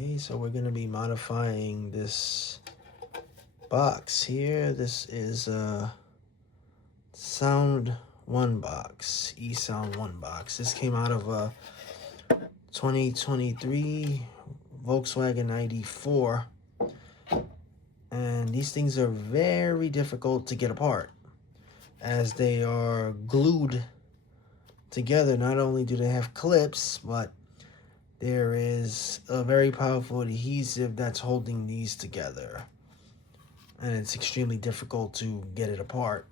Okay, so we're gonna be modifying this box here. This is a Sound 1 box, eSound 1 box. This came out of a 2023 Volkswagen ID4, and these things are very difficult to get apart as they are glued together. Not only do they have clips, but there is a very powerful adhesive that's holding these together, and it's extremely difficult to get it apart.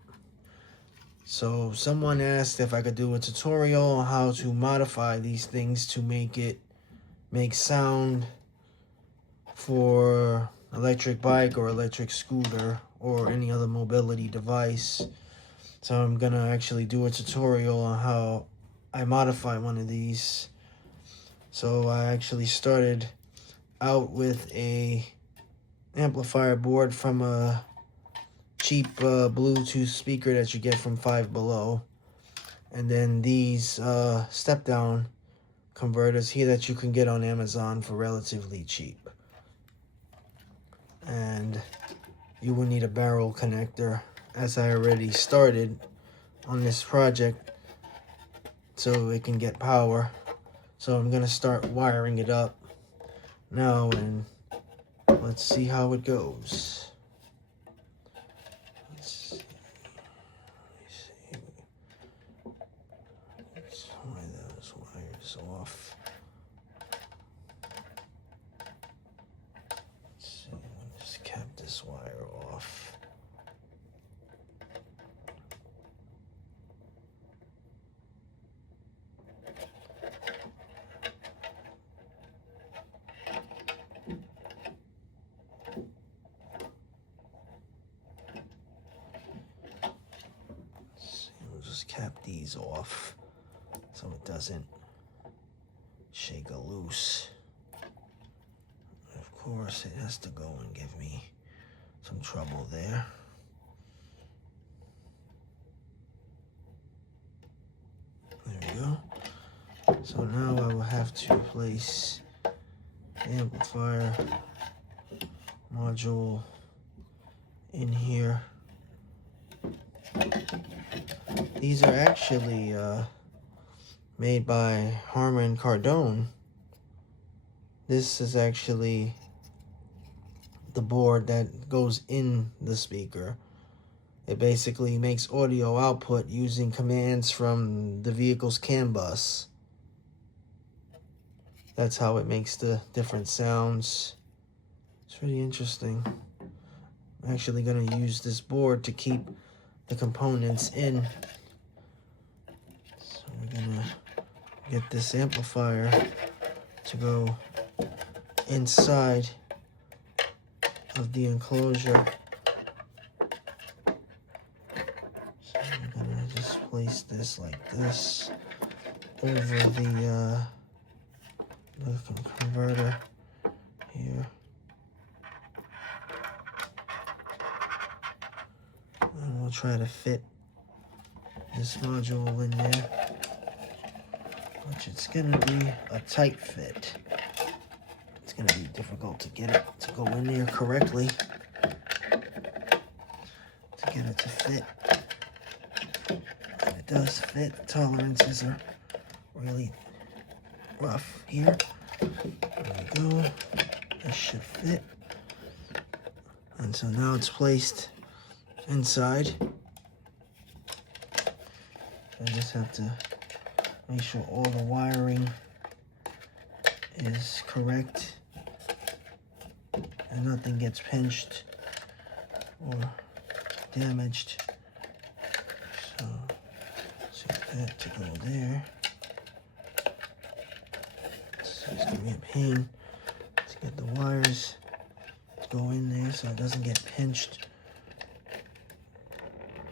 So someone asked if I could do a tutorial on how to modify these things to make sound for electric bike or electric scooter or any other mobility device. So I'm gonna actually do a tutorial on how I modify one of these. So I actually started out with a amplifier board from a cheap Bluetooth speaker that you get from Five Below, and then these step down converters here that you can get on Amazon for relatively cheap. And you will need a barrel connector, as I already started on this project, so it can get power. So I'm gonna start wiring it up now, and let's see how it goes. Let's tie those wires off. Let's see, I'm gonna just cap this wire off. Cap these off so it doesn't shake loose. Of course, it has to go and give me some trouble there. There we go. So now I will have to place the amplifier module in here. These are actually made by Harman Kardon. This is actually the board that goes in the speaker. It basically makes audio output using commands from the vehicle's CAN bus. That's how it makes the different sounds. It's really interesting. I'm actually going to use this board to keep the components in. So we're gonna get this amplifier to go inside of the enclosure. So I'm gonna just place this like this over the converter here. And we'll try to fit this module in there, which it's gonna be a tight fit. It's gonna be difficult to get it to go in there correctly, to get it to fit. And it does fit. The tolerances are really rough here. There we go. This should fit. And so now it's placed inside. I just have to make sure all the wiring is correct and nothing gets pinched or damaged. So set that to go there. So it's gonna be a pain to get the wires to go in there so it doesn't get pinched.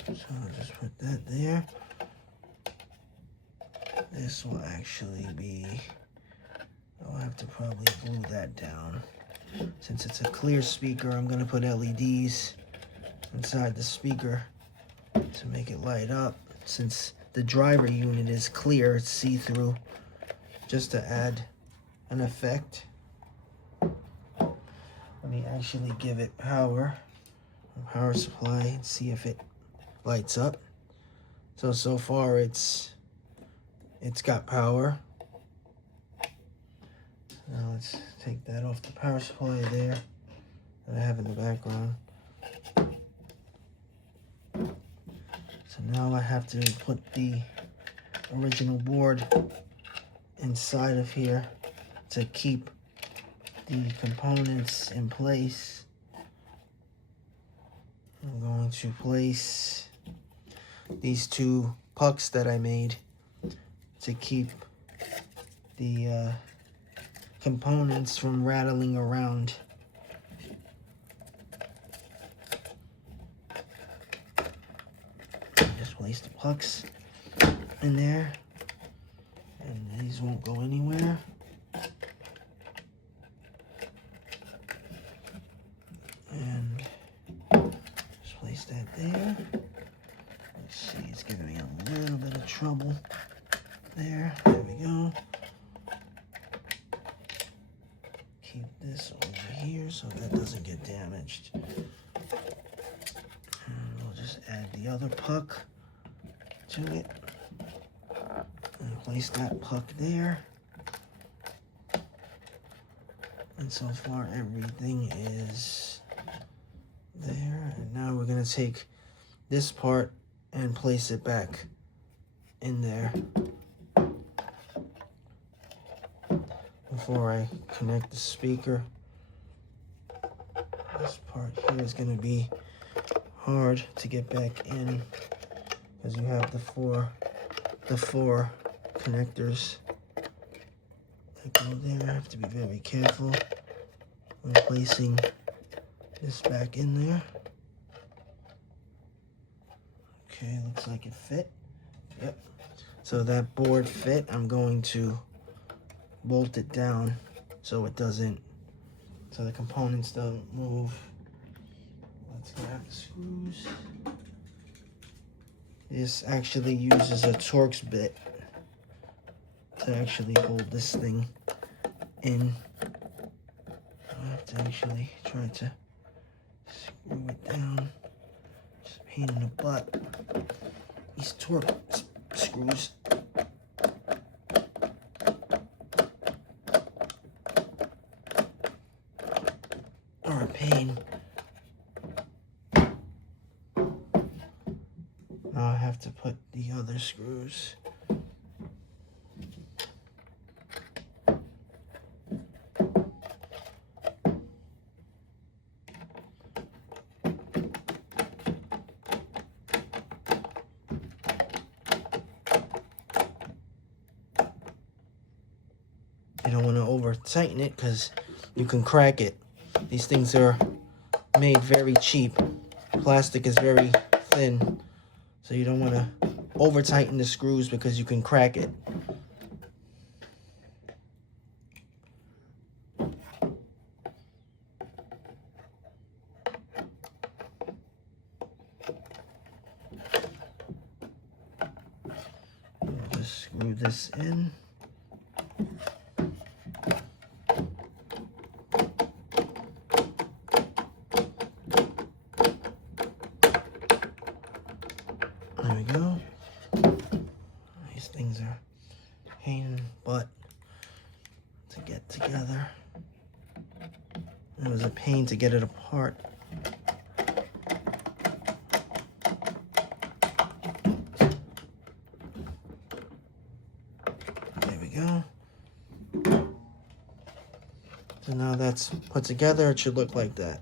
So I'll just put that there. This will actually be, I'll have to probably glue that down. Since it's a clear speaker, I'm gonna put LEDs inside the speaker to make it light up. Since the driver unit is clear, it's see-through, just to add an effect. So Let me actually give it power supply, and see if it lights up. So far it's got power. Now let's take that off the power supply there that I have in the background. So now I have to put the original board inside of here to keep the components in place. I'm going to place these two pucks that I made to keep the components from rattling around. Just place the pucks in there, and these won't go anywhere. And just place that there. Let's see, it's giving me a little bit of trouble there. There we go. Keep this over here so that doesn't get damaged. And we'll just add the other puck to it. And place that puck there. And so far everything is there. And now we're gonna take this part and place it back in there. Before I connect the speaker, this part here is going to be hard to get back in because you have the four connectors that go there. I have to be very careful when placing this back in there. Okay, looks like it fit. Yep. So that board fit. I'm going to bolt it down so the components don't move. Let's grab the screws. This actually uses a Torx bit to actually hold this thing in. I have to actually try to screw it down. Just a pain in the butt. These Torx screws are a pain. Now I have to put the other screws. You don't want to over tighten it because you can crack it. These things are made very cheap. Plastic is very thin, so you don't want to over tighten the screws because you can crack it. Just screw this in. There we go. These things are pain in the butt to get together. It was a pain to get it apart. There we go. So now that's put together, it should look like that.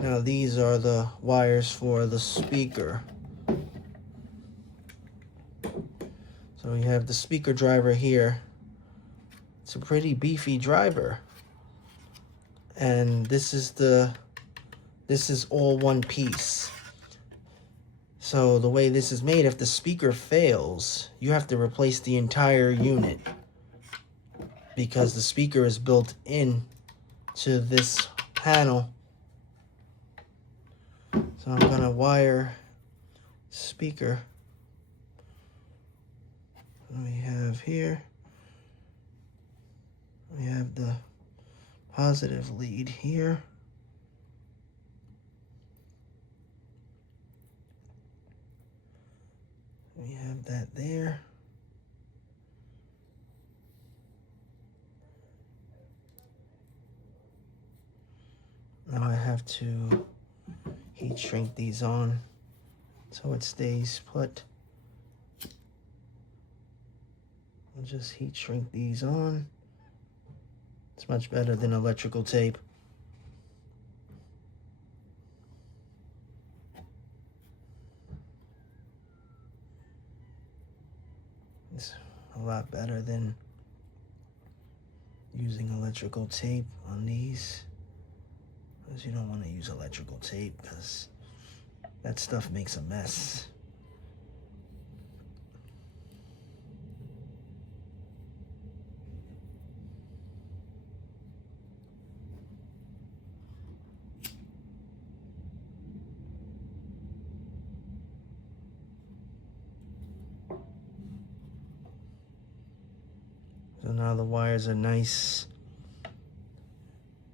Now these are the wires for the speaker. So we have the speaker driver here. It's a pretty beefy driver. And this is all one piece. So the way this is made, if the speaker fails, you have to replace the entire unit because the speaker is built in to this panel. So I'm gonna wire speaker. We have here, we have the positive lead here. that there. Now I have to heat shrink these on so it stays put. I'll just heat shrink these on. It's much better than electrical tape. It's a lot better than using electrical tape on these, because you don't want to use electrical tape because that stuff makes a mess. So now the wires are nice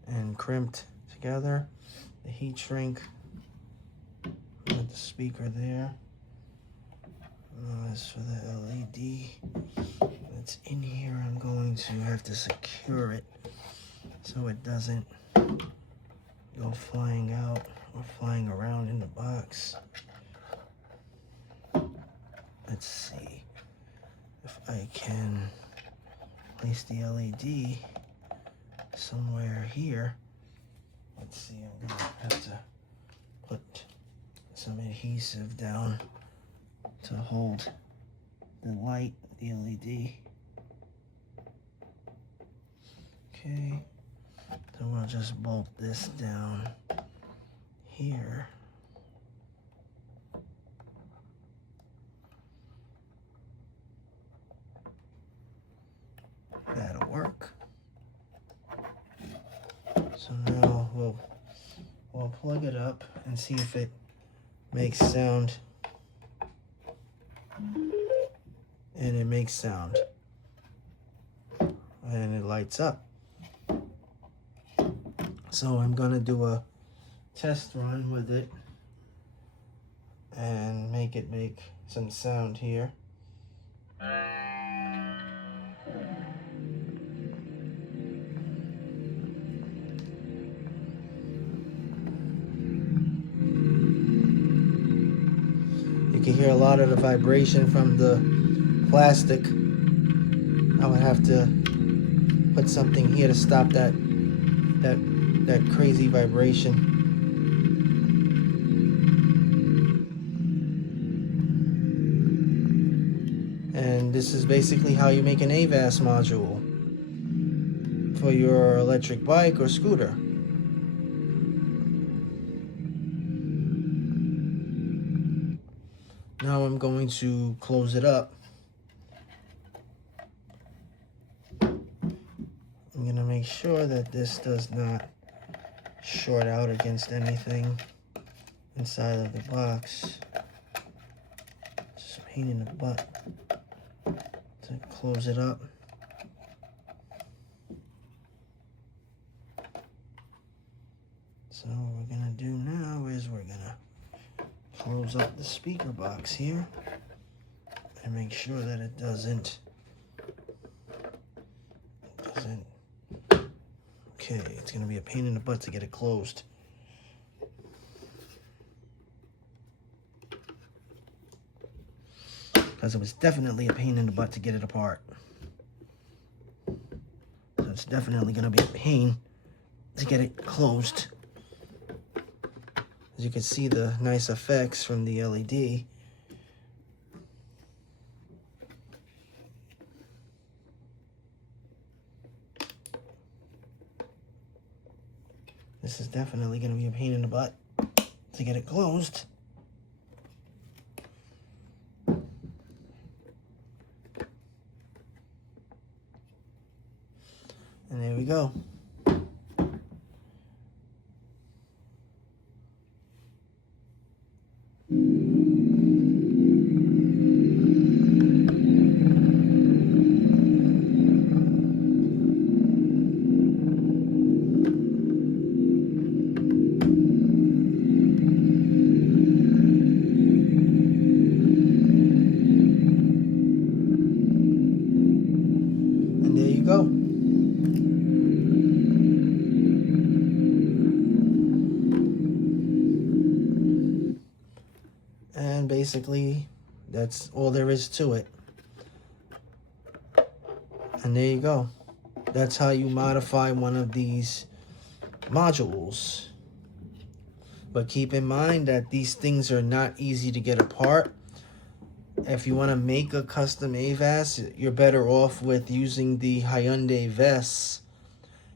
and crimped together. The heat shrink with the speaker there. As for the LED that's in here, I'm going to have to secure it so it doesn't go flying out or flying around in the box. Let's see if I can place the LED somewhere here. Let's see, I'm gonna have to put some adhesive down to hold the light, the LED. Okay, so we'll just bolt this down here. That'll work. So now we'll plug it up and see if it makes sound. And it makes sound. And it lights up. So I'm gonna do a test run with it and make it make some sound here. You can hear a lot of the vibration from the plastic. I would have to put something here to stop that crazy vibration. And this is basically how you make an AVAS module for your electric bike or scooter. Now I'm going to close it up. I'm going to make sure that this does not short out against anything inside of the box. It's a pain in the butt to close it up. So what we're going to do now is we're going to close up the speaker box here and make sure that it doesn't. Okay, it's going to be a pain in the butt to get it closed. Because it was definitely a pain in the butt to get it apart. So it's definitely going to be a pain to get it closed. As you can see the nice effects from the LED. This is definitely going to be a pain in the butt to get it closed. And there we go. you go. And basically, that's all there is to it. And there you go. That's how you modify one of these modules. But keep in mind that these things are not easy to get apart. If you want to make a custom AVAS, you're better off with using the Hyundai VES,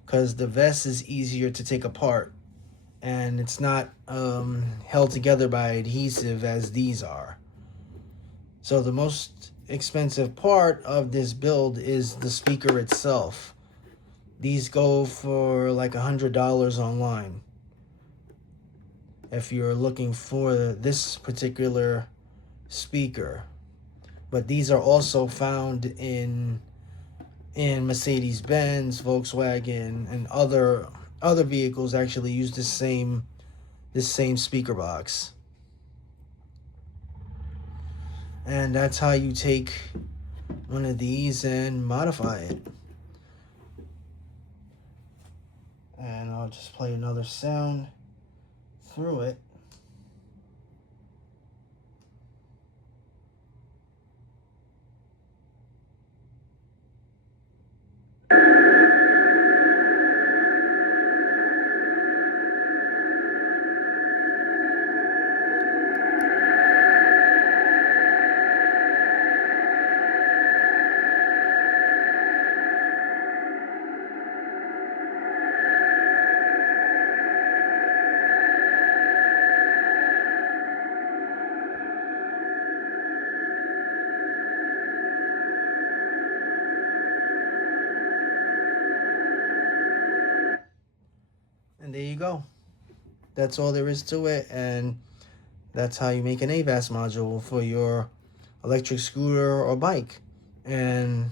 because the VES is easier to take apart and it's not held together by adhesive as these are. So the most expensive part of this build is the speaker itself. These go for like $100 online if you're looking for this particular speaker. But these are also found in Mercedes-Benz, Volkswagen, and other vehicles actually use this same speaker box. And that's how you take one of these and modify it. And I'll just play another sound through it. And there you go. That's all there is to it, and that's how you make an AVAS module for your electric scooter or bike. And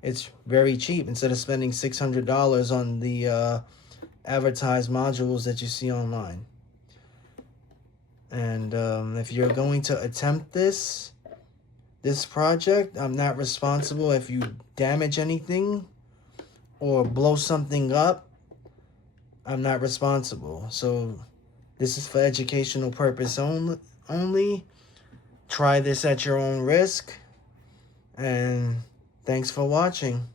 it's very cheap. Instead of spending $600 on the advertised modules that you see online. And if you're going to attempt this project, I'm not responsible if you damage anything or blow something up. I'm not responsible. So this is for educational purpose only. Try this at your own risk. And thanks for watching.